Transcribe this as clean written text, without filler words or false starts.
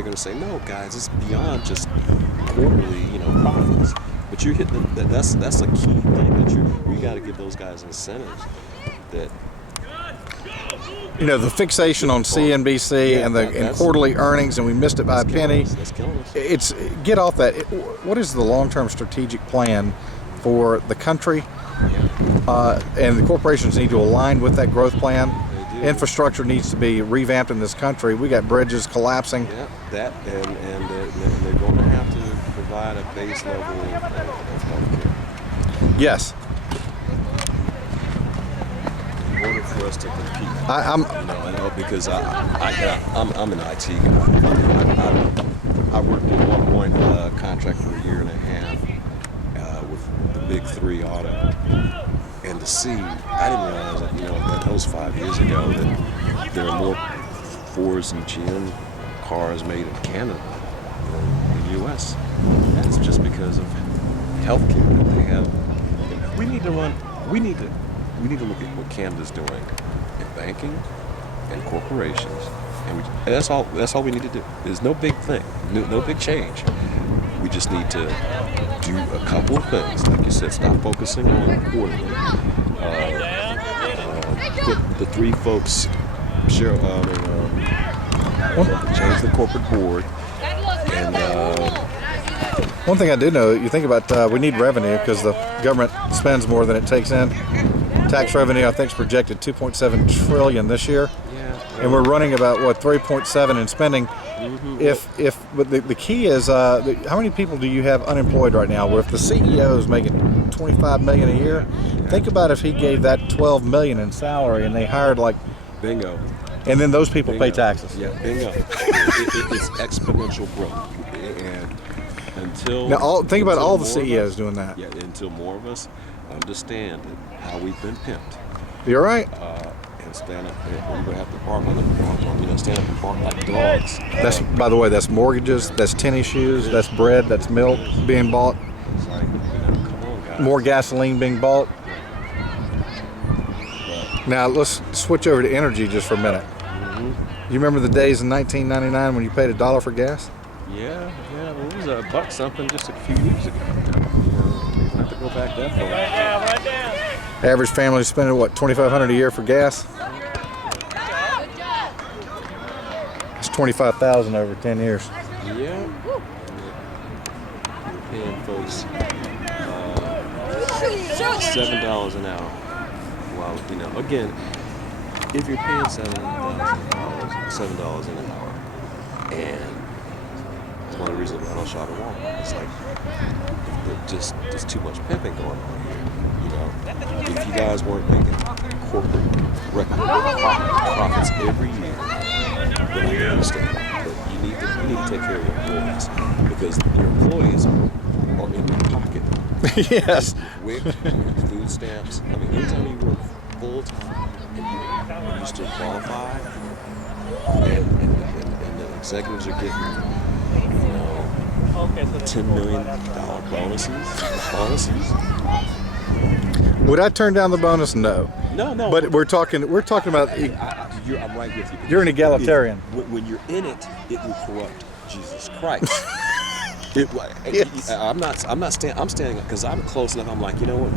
They're going to say, no, guys, it's beyond just quarterly, profits. But you hit that's a key thing that we got to give those guys incentives that. The fixation on CNBC and quarterly earnings, and we missed it by a penny. That's killing us. It's get off that. What is the long-term strategic plan for the country? And the corporations need to align with that growth plan. Infrastructure needs to be revamped in this country. We got bridges collapsing. Yeah, that and they're going to have to provide a base level of health care. Yes. In order for us to compete, I'm because I'm an IT guy. I worked at one point contract for a year and a half with the big three auto. And to see, I didn't realize that was 5 years ago, that there are more Fords and GM cars made in Canada than in the U.S. And it's just because of healthcare that they have. We need to look at what Canada's doing in banking and corporations, and that's all we need to do. There's no big thing, no big change. We just need to do a couple of things, like you said. Stop focusing on quarterly. Put the three folks, change the corporate board. And one thing I do know, you think about we need revenue because the government spends more than it takes in. Tax revenue, I think, is projected 2.7 trillion this year, and we're running about 3.7 in spending. But the key is how many people do you have unemployed right now? Where if the CEO is making 25 million a year, think about if he gave that 12 million in salary and they hired bingo, and then those people pay taxes. Yeah, bingo. It's exponential growth, and until think about all the CEOs doing that. Yeah, until more of us understand how we've been pimped. You're right. And stand up, and we're gonna have to bark on the stand up and bark like dogs. That's, by the way, that's mortgages, that's tennis shoes, that's bread, that's milk being bought. It's like, come on, guys. More gasoline being bought. Now let's switch over to energy just for a minute. You remember the days in 1999 when you paid $1 for gas? Yeah. Well, it was $1 something just a few years ago. You don't have to go back that far. Average family spending $2,500 a year for gas. It's $25,000 over 10 years. Yeah. Paying folks $7 an hour. Well, again, if you're paying $7 an hour, and it's one of the reasons I don't shop at Walmart. It's like there's too much pimping going on here. If you guys weren't making corporate record profits every year, then I can understand. But you need to take care of your employees, because your employees are in your pocket. Yes. WIC, food stamps. I mean, anytime you work full time and you still qualify, and the executives are getting $10 million bonuses. Would I turn down the bonus? No. No. But we're talking about. I'm right with you. You're an egalitarian. When you're in it, it will corrupt Jesus Christ. Yes. I'm standing because I'm close enough. I'm like, you know what?